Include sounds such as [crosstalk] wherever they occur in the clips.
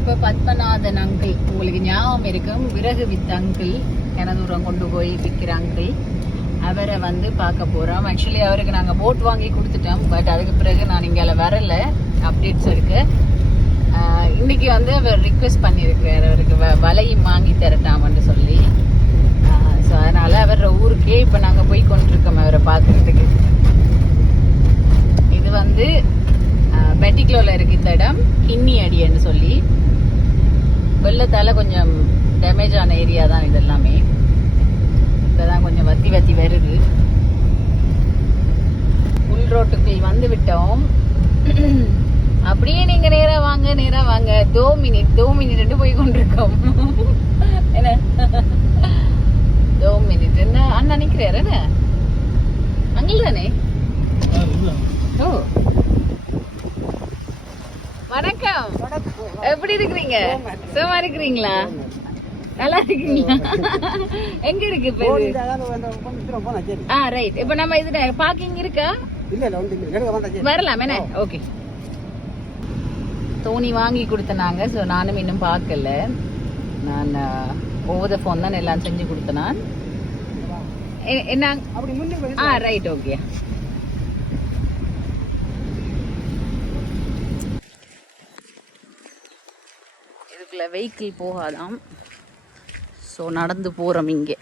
இப்ப பத்மநாதன் அங்கிள் உங்களுக்கு ஞாபகம் இருக்கும் விறகு வித் அங்கிள் கனதூரம் கொண்டு போய் விற்கிற அங்கிள் அவரை வந்து பார்க்க போறோம். ஆக்சுவலி அவருக்கு நாங்க போட் வாங்கி கொடுத்துட்டோம். பட் அதுக்கு பிறகு நான் இங்கே வரல. அப்டேட்ஸ் இருக்கு. இன்னைக்கு வந்து அவர் ரிக்வெஸ்ட் பண்ணியிருக்கிறார். அவருக்கு வ- வலையும் வாங்கி தரட்டாமன்னு சொல்லி ஸோ அதனால அவர் ஊருக்கே இப்போ நாங்கள் போய் கொண்டிருக்கோம் அவரை பார்க்கறதுக்கு இது வந்து பெட்டிக்லோவில் இருக்கு இந்த இடம் கிண்ணி அடின்னு சொல்லி வெள்ளத்தால கொஞ்சம் டேமேஜ் ஆன ஏரியா தான் இது எல்லாமே இப்போதான் கொஞ்சம் வத்தி வத்தி வருது உள் ரோட்டுக்குள் வந்து விட்டோம் அப்படியே நீங்க நேரா வாங்க நேரா வாங்க. தோ மினிட் தோ மினிட் போய் கொண்டிருக்கோம் என்ன? தோ மினிட் என்ன அண்ணா நிக்கிறாரு என்ன? அங்கிள் தானே? ஓ. வணக்கம். எப்படி இருக்கிறீங்க? சும்மா இருக்கிறீங்களா? நல்லா இருக்கீங்களா? எங்க இருக்கு ஆ ரைட் இப்போ நம்ம இது பார்க்கிங் இருக்கா? வரலாம் என்ன? ஓகே. தோணி வாங்கி கொடுத்தனாங்க ஸோ நானும் இன்னும் பார்க்கல. நான் ஓவர் த ஃபோன் தான் எல்லாம் செஞ்சு கொடுத்தேன் நான். எ- என்ன? ஆ ரைட் ஓகே இதுக்குள்ள வெஹிக்கிள் போகாதாம். ஸோ நடந்து போகிறோம் இங்கே.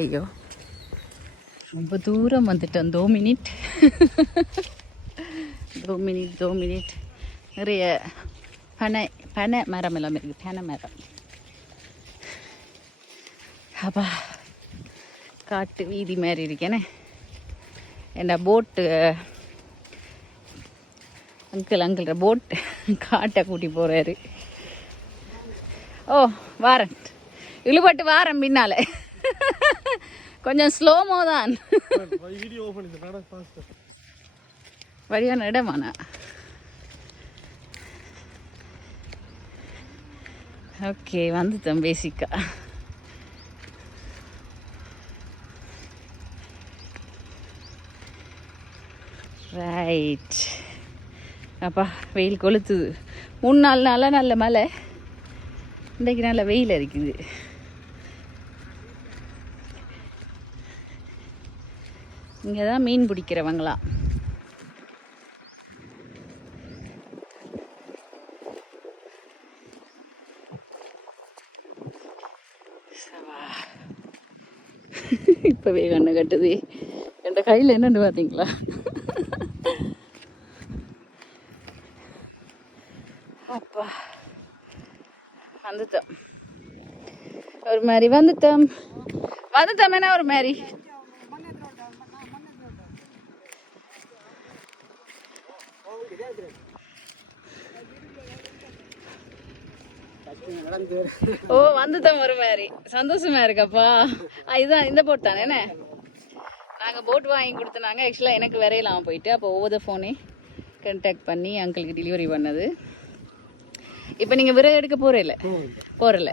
ஐயோ ரொம்ப தூரம் வந்துட்டோம். தோ மினிட். தோ மினிட் தோ மினிட். நிறைய பனை பனை மரம் எல்லாம் இருக்குது பனை மரம். அப்பா காட்டு வீதி மாதிரி இருக்கேனே. என்ன போட்டு அங்கிள் அங்கிள் போட் காட்டை கூட்டி போகிறாரு ஓ வாரன். இழுபட்டு வாரம் பின்னால. கொஞ்சம் ஸ்லோமோ தான். வழியான இடமாண்ணா ஓகே வந்துட்டோம் பேசிக்கா ரைட் அப்பா வெயில் கொளுத்துது. மூணு நாலு நாளாக நல்ல மழை. இன்றைக்கு நல்ல வெயில் அடிக்குது. இங்கே தான் மீன் பிடிக்கிறவங்களாம் சவா. இப்பவே கண்ணு கட்டுது. என் கையில் என்னன்னு பார்த்தீங்களா அப்பா. வந்துட்டோம். ஒரு மாதிரி வந்துட்டோம். வந்துட்டோம் என்ன ஒரு மாதிரி? ஓ வந்துட்டோம் ஒரு மாதிரி. சந்தோஷமா இருக்கப்பா. இதுதான் இந்த போட் தானே என்ன? நாங்கள் போட் வாங்கி கொடுத்தனாங்க. ஆக்சுவலாக எனக்கு வரையலாம் போயிட்டு அப்போ ஒவ்வொரு ஃபோனே கண்டாக்ட் பண்ணி அங்கிளுக்கு டெலிவரி பண்ணது. இப்போ நீங்கள் விறகு எடுக்க போகிறீல்ல போகிறல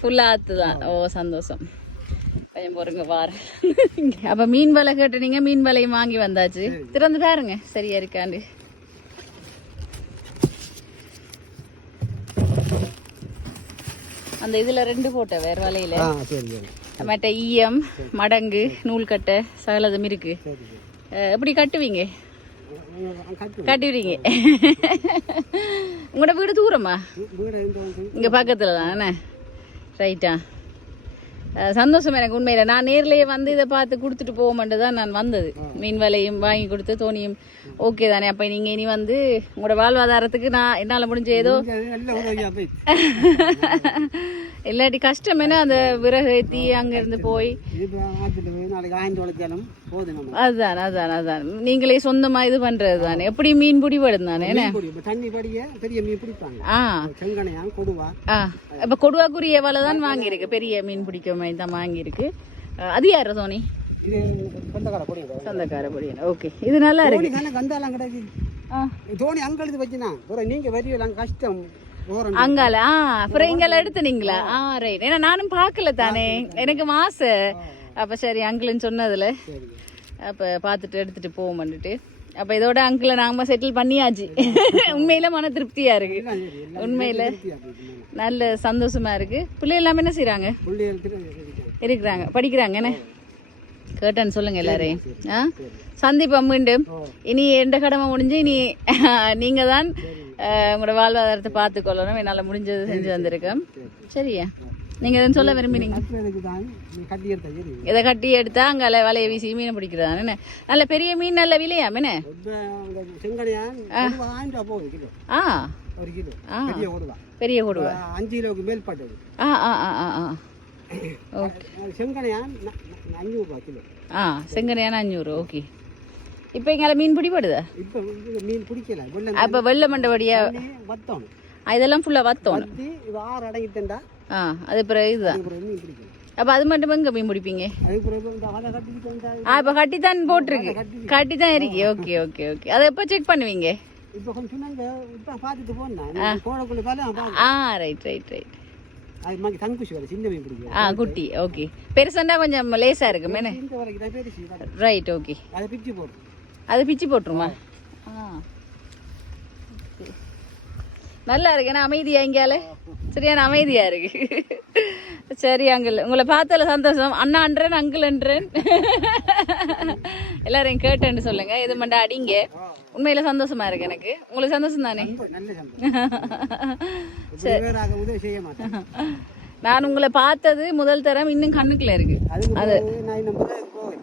ஃபுல்லாக ஆற்று தான் ஓ சந்தோஷம். கொஞ்சம் பொறுங்க பாரு [laughs] அப்போ மீன் வலை கேட்டுனீங்க மீன் வலையும் வாங்கி வந்தாச்சு. திறந்து பாருங்க சரியா இருக்காண்டு அந்த இதில் ரெண்டு போட்ட வேற வலையில். மற்ற ஈயம் மடங்கு நூல்கட்டை சகலதும் இருக்கு. எப்படி கட்டுவீங்க? கட்டிடுவீங்க உங்களோட வீடு தூரமா? இங்க பக்கத்துல தானே ரைட்டா சந்தோஷம் எனக்கு உண்மையில. நான் நேர்லயே வந்து இதை பார்த்து கொடுத்துட்டு போக மாட்டேன் தான் நான் வந்தது. மீன் வலையும் வாங்கி கொடுத்து தோணியும். ஓகே தானே. அப்ப நீங்க இனி வந்து உங்களோட வாழ்வாதாரத்துக்கு நான் என்னால முடிஞ்ச ஏதோ [laughs] இல்லாட்டி கஷ்டம் என்ன? அந்த விறகு ஏத்தி அங்க இருந்து போய். அதுதான் அதான் அதான் நீங்களே சொந்தமா இது பண்றது தானே. எப்படி மீன் பிடிபடும் தானே என்ன? தண்ணி படிய பெரிய மீன் பிடிப்பாங்க. ஆ. இப்போ கொடுவாக்குரிய வலை தான் வாங்கியிருக்கு. பெரிய மீன் பிடிக்க மாதிரி தான் வாங்கியிருக்கு. அது யாரு தோனி இது சொந்தக்கார பொடி சொந்தக்கார பொடியன் ஓகே. இது நல்லா இருக்கு. தானே கந்தாலாம் கிடையாது. தோணி அங்க எழுதி வச்சுனா நீங்க வரியலாம் கஷ்டம். அங்கால ஆ அப்புறம் இங்கால எடுத்துனீங்களா? ஆ. ரைட் ஏன்னா நானும் பார்க்கல தானே. எனக்கு ஆசை அப்ப சரி அங்கிள்னு சொன்னதுல. அப்ப பார்த்துட்டு எடுத்துட்டு போவோம்னுட்டு அப்போ இதோட அங்கிளை நாம செட்டில் பண்ணியாச்சு. உண்மையில மன திருப்தியா இருக்கு. உண்மையில. நல்ல சந்தோஷமா இருக்கு. பிள்ளை எல்லாமே என்ன திரு- இருக்கிறாங்க. படிக்கிறாங்க என்ன? கேட்டேன்னு சொல்லுங்க எல்லாரையும். ஆ? சந்திப்போம் மீண்டும். இனி எந்த கடமை முடிஞ்சு இனி நீங்க தான் உங்களோட வாழ்வாதாரத்தை பார்த்துக்கொள்ளணும். என்னால் முடிஞ்சது செஞ்சு வந்திருக்கேன். சரியா? நீங்க எதுவும் சொல்ல சரி இதை. கட்டி எடுத்தா அங்கே வலையை வீசி மீனை பிடிக்கிறதா என்ன நல்ல பெரிய மீன் நல்ல போகுது கிலோ. ஆ. ஆ. பெரிய கொடுவா அஞ்சு கிலோவுக்கு மேல் பட்டது ஆ ஆ ஆ ஆ ஓகே. செங்கடையான் ந- ந- அஞ்சூறு ரூபா கிலோ. ஆ செங்கரையான அஞ்சூறு ஓகே. இப்போ இங்கே மீன் பிடிபடுதா இப்போ மீன் பிடிக்கல. வெள்ளம் அப்போ வெள்ளை மண்டபடியா தண்ணி வத்தணும் இதெல்லாம் ஃபுல்லாக வத்தோணும் வத்தி இது ஆறு அடங்கிட்டேன்டா ஆ அது பிறகு இதுதான் அப்போ அது மட்டும் எங்கே மீன் பிடிப்பீங்க? ஆ இப்போ கட்டி தான் போட்டிருக்கு கட்டி தான் இருக்கு. Okay okay okay. அதை எப்போ செக் பண்ணுவீங்க? இப்போ கொஞ்சம் நாங்க இப்போ பார்த்துட்டு போனேன் கோடக்குள்ள பார்த்து ஆ ரைட் ரைட் ரைட் ஆ குட்டி. ஓகே. பெருசுன்னா கொஞ்சம் பெருசு. வலை. ரைட் ஓகே அதை பிச்சு அது போட்டுருமா நல்லா இருக்கு. ஏன்னா அமைதியா இங்கால சரியான அமைதியா இருக்கு. சரி அங்கிள். உங்களை பார்த்ததுல சந்தோஷம். அண்ணான்றேன் அங்கிள்ன்றேன் எல்லாரையும் கேட்டேன்னு சொல்லுங்க. இது மண்டா அடிங்க. உண்மையில சந்தோஷமா இருக்கு எனக்கு. உங்களுக்கு சந்தோஷம் தானே? [laughs] மாட்டேன் நான் உங்களை பார்த்தது முதல் தரம் இன்னும் கண்ணுக்குள்ள இருக்கு. அதுக்கு பிறகு நான் இன்னும் பிறகு போவேன்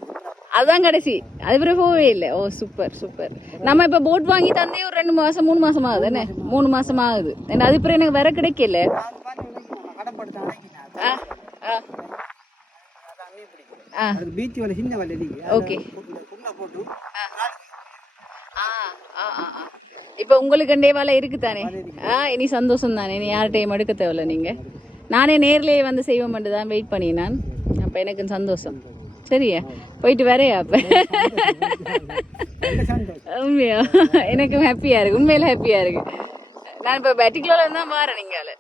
அதுதான் கடைசி. அது பிறகு போகவே இல்லை. ஓ சூப்பர் சூப்பர் நம்ம இப்போ போட் வாங்கி தந்தே ஒரு ரெண்டு மாசம் மூணு மாசம் ஆகுது என்ன? மூணு மாசம் ஆகுது ஏன்னா அது பிறகு எனக்கு வர கிடைக்கல. பீச் வலை சின்ன வலை ஓகே இப்போ உங்களுக்கு வலை இருக்கு. தானே ஆ இனி சந்தோஷம் தானே இனி யார்கிட்டையும் எடுக்க தேவையில்ல நீங்க. நானே நேர்லயே வந்து செய்வோம் மட்டும் தான் வெயிட் பண்ணி நான் அப்போ எனக்கு சந்தோஷம். சரியா? போயிட்டு வரையா அப்போ? உண்மையா? எனக்கும் ஹாப்பியாக இருக்கு. உண்மையில ஹாப்பியாக இருக்கு. நான் இப்போ பெட்டிக்குலர் தான் வரேன் நீங்கால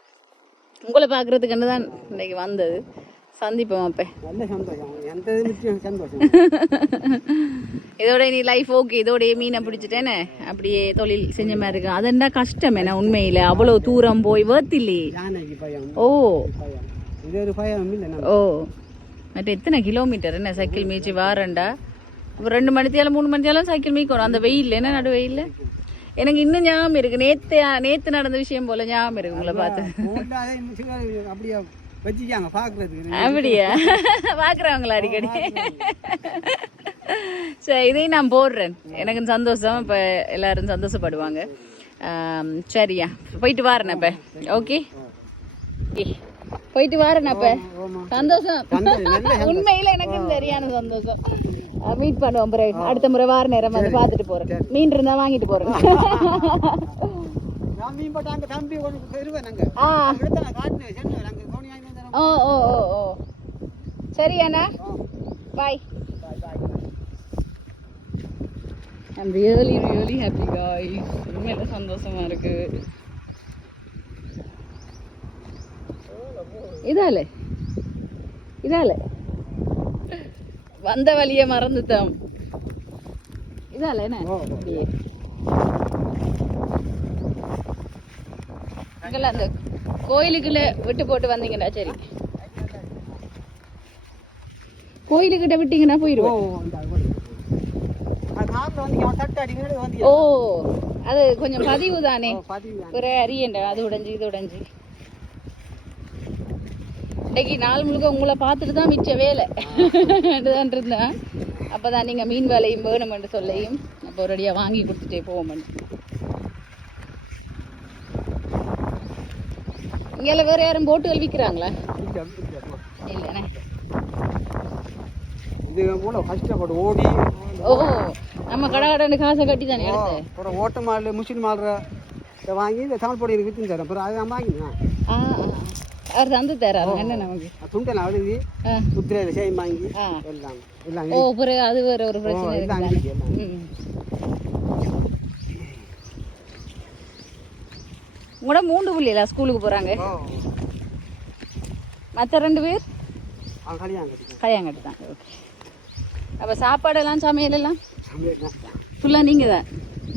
உங்களை பார்க்கறதுக்கு தான் இன்னைக்கு வந்தது? சந்திப்போம் அப்போ. இதோட நீ லைஃப் ஓகே இதோடய மீனை பிடிச்சிட்டேனே? அப்படியே தொழில் செஞ்ச மாதிரி இருக்கு. அதெண்டா கஷ்டம் என்ன உண்மையில? அவ்வளோ தூரம் போய் வேர்த்து இல்லையே. யானைக்கு பயம். ஓ. ஓ. மற்ற எத்தனை கிலோமீட்டர் என்ன சைக்கிள் மீச்சு வாரண்டா இப்போ ரெண்டு மணித்தியாலும் மூணு மணித்தியாலும் சைக்கிள் மீக்கணும் அந்த வெயில் என்ன நடு வெயில் எனக்கு இன்னும் ஞாபகம் இருக்கு. நேத்து நேத்து நடந்த விஷயம் போல ஞாபகம் இருக்கு உங்களை பார்த்து. அப்படியே வச்சுக்காங்க அப்படியா? பாக்குறவங்களா அடிக்கடி? சரி இதையும் நான் போடுறேன். எனக்கு சந்தோஷம். இப்போ எல்லாரும் சந்தோஷப்படுவாங்க. சரியா. போயிட்டு வாரேன் அப்ப. ஓகே போயிட்டு வாரேன் அப்ப. சந்தோஷம். உண்மையில எனக்கு சரியான சந்தோஷம். மீட் பண்ணுவோம் பிறகு. அடுத்த முறை வார நேரம் வந்து பார்த்துட்டு போறேன். மீன் இருந்தா வாங்கிட்டு போறேன். ஓ ஓ ஓ ஓ. சரி அண்ணா. பாய் I'm really really happy guys. உண்மையில சந்தோஷமா இருக்கு. இதால இதால வந்த வழிய மறந்துட்டோம் இதால என்ன அங்கெல்லாம் அந்த கோயிலுக்குள்ள விட்டு போட்டு வந்தீங்கடா சரி கோயிலுக்கிட்ட விட்டீங்கன்னா வந்து ஓ அது கொஞ்சம் பதிவு தானே ஒரு அரியண்ட அது உடைஞ்சு இது உடைஞ்சு இன்னைக்கு நாள் முழுக்க உங்களை பார்த்துட்டு தான் மிச்ச வேலை. தான் இருந்தேன். அப்பதான் நீங்க மீன் வேலையும் வேணும் என்று சொல்லையும். அப்போ ஒரு அடியா வாங்கி கொடுத்துட்டே போவோம் இங்கே வேற யாரும் போட்டுகள் விற்கிறாங்களா? இல்லைண்ணே. இது மூலம் கஷ்டப்பட்டு ஓடி. ஓ நம்ம கடை கடை காசை கட்டி தானே எடுத்து அப்புறம் ஓட்ட மாடு முஸ்லிம் மாடுற இதை வாங்கி இந்த தமிழ் பொடி விற்று தரேன். அப்புறம் அதை வாங்கினேன். ஆ. அவர் தந்து தராரு என்ன நமக்கு துண்டெல்லாம் அழுதி குதிரை செய்ய வாங்கி எல்லாம் எல்லாம் ஓ பிறகு அது வேற ஒரு பிரச்சனை இருக்கு. உங்களோட மூன்று புள்ளியில ஸ்கூலுக்கு போறாங்க மற்ற ரெண்டு பேர் கல்யாணம் கட்டுதாங்க ஓகே அப்போ சாப்பாடெல்லாம் சமையல் எல்லாம் தான். ஃபுல்லாக நீங்கள் தான்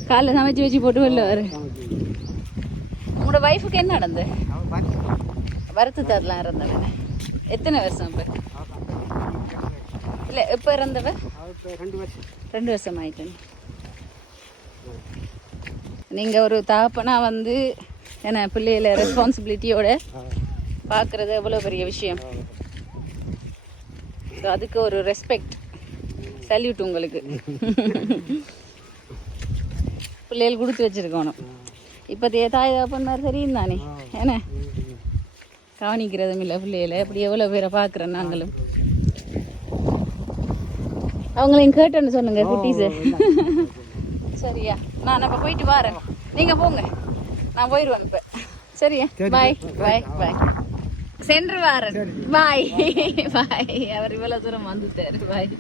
காலைல சமைச்சு வச்சு போட்டு வெளில வர உங்களோட ஒய்ஃபுக்கு என்ன நடந்து வறுத்து வரத்து தரலாம் இருந்தவன எத்தனை வருஷம் இப்போ இல்லை எப்போ இறந்தவ? ரெண்டு வருஷம் ரெண்டு வருஷம் ஆயிட்டேன் நீங்கள் ஒரு தாப்பனா வந்து என்ன பிள்ளைகள ரெஸ்பான்சிபிலிட்டியோட பார்க்குறது எவ்வளோ பெரிய விஷயம். ஸோ அதுக்கு ஒரு ரெஸ்பெக்ட் சல்யூட் உங்களுக்கு. பிள்ளைகள் கொடுத்து வச்சிருக்கணும். இப்போதைய தாய் தாப்பன் மாதிரி தெரியும் தானே என்ன கவனிக்கிறதும் இல்லை பிள்ளைகளை. இப்படி எவ்வளோ பேரை பார்க்குறோம் நாங்களும். அவங்களையும் கேட்டேன்னு சொல்லுங்க குட்டீஸு. சரியா. நான் அப்போ போயிட்டு வரேன். நீங்கள் போங்க. நான் போயிடுவேன் இப்போ. சரியா? பாய் பாய் பாய் சென்று வாரன். பாய் பாய் அவர் இவ்வளோ தூரம் வந்துட்டார். பாய்